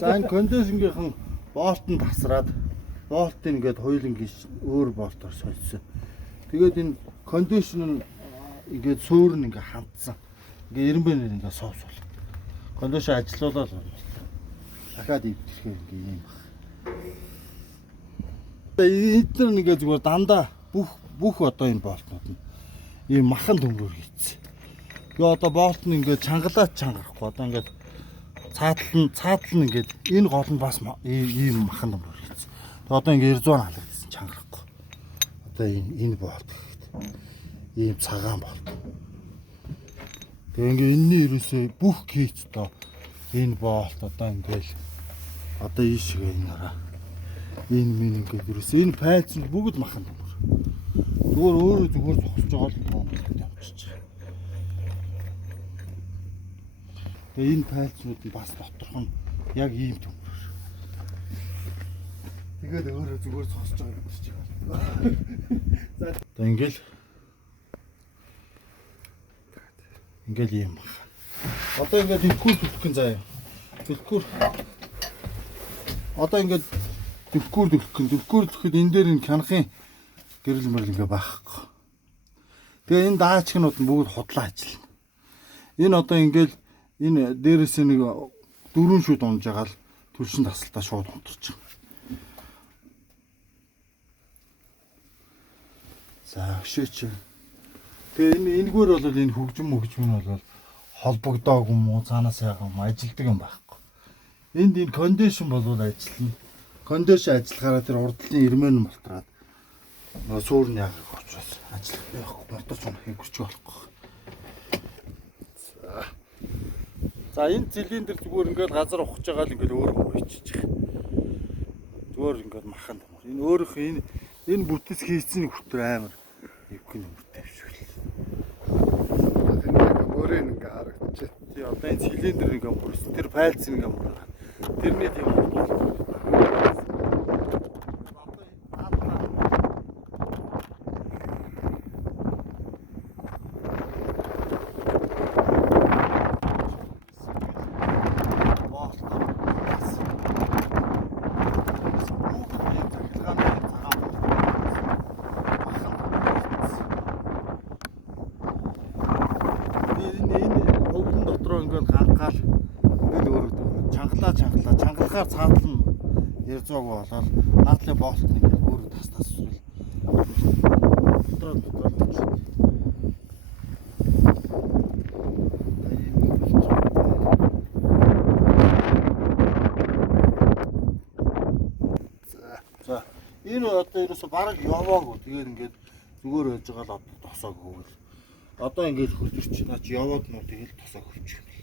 За энэ конденсингийнхэн болтон тасраад болтын ингээд хоёул ингээд өөр болтоор солисон. Тэгээд энэ конденшн нь ингээд суур нь ингээд хандсан. Ингээд 90 бээр ингээд соосвол. Конденшн ажилуулаад дахиад ивдэрэхээр ингээд юм баг. Эдгээр нэгээ зүгээр дандаа бүх одоо энэ болтнууд нь ийм махан төмрөөр хийцээ. Тэгээ одоо болт нь ингээд чангалаад чангарахгүй одоо ингээд цаатал нь ингээд энэ гол нь бас ийм махан төмрөөр хийцээ. Тэгээ одоо ингээд 900 халагдсан чангарахгүй. Одоо энэ болт гэхэд ийм цагаан болт. Тэгээ ингээд энэний ерөөсөө бүх кейц одоо энэ болт одоо ингээд одоо ийшгээ энээрээ энэ минь ингээд ерөөсөө энэ файлц нь бүгд махан төмөр. Зүгээр зогсож байгаа л юм явчихж байгаа. Тэгээ энэ файлцнууд нь бас доторх нь яг ийм төмөр. Тэгээд өөрөө зүгээр зогсож байгаа юм шиг байна. За ингээл ийм баг. Одоо ингээд дэлгүүр төлөх заяа. Дэлгүүр. Одоо ингээд дэлгүүр төлөхэд энэ дээр энэ хянахын гэрэл мэрэл ингээ байхгүй. Тэгээ энэ даачгнууд нь бүгд худлаа ажиллана. Энэ одоо ингээл энэ дээрээс нэг 4 шүд унж байгаа л төлшин тасалтаа шууд унтарч байгаа. За өшөөч. Тэгээ энэгээр бол энэ хөгжим нь бол холбогдоог юм уу цаанаас яах юм ажилдаг юм байхгүй. Энд энэ конденшн болвол ажиллана. Конденшн ажиллахаараа тэр урдлын ирмэн болтраад суур нь яг учраас ажиллах байхгүй моторч унахыг хүрчих болохгүй. За энэ цилиндр зүгээр ингээд газар ухаж байгаа л ингээд өөр хийчих. Зүгээр ингээд махан төмөр. Энэ өөрөх энэ бүтэц хийцэн хүртээр амар эвгэн юмтай авшгүй. Өөрөө ингээд харагдчих. Тий одоо энэ цилиндр ингээд бүрсэн. Тэр файлц ингээд бүрсэн. Тэрний тийм ингээд гангаал ингээд өөрөө чангалахаар цаатал нь ярзаагүй болоод наадлын болт нь ингээд өөрөө тас сүрэл дотроо за энэ одоо ерөөсө бараг яваагүй тэгээд ингээд зүгээр байж байгаа л одоо тосоог хөвөл одоо ингээд хөлөрч наа чи яваад нуу тэгэл тосоог хөвчих.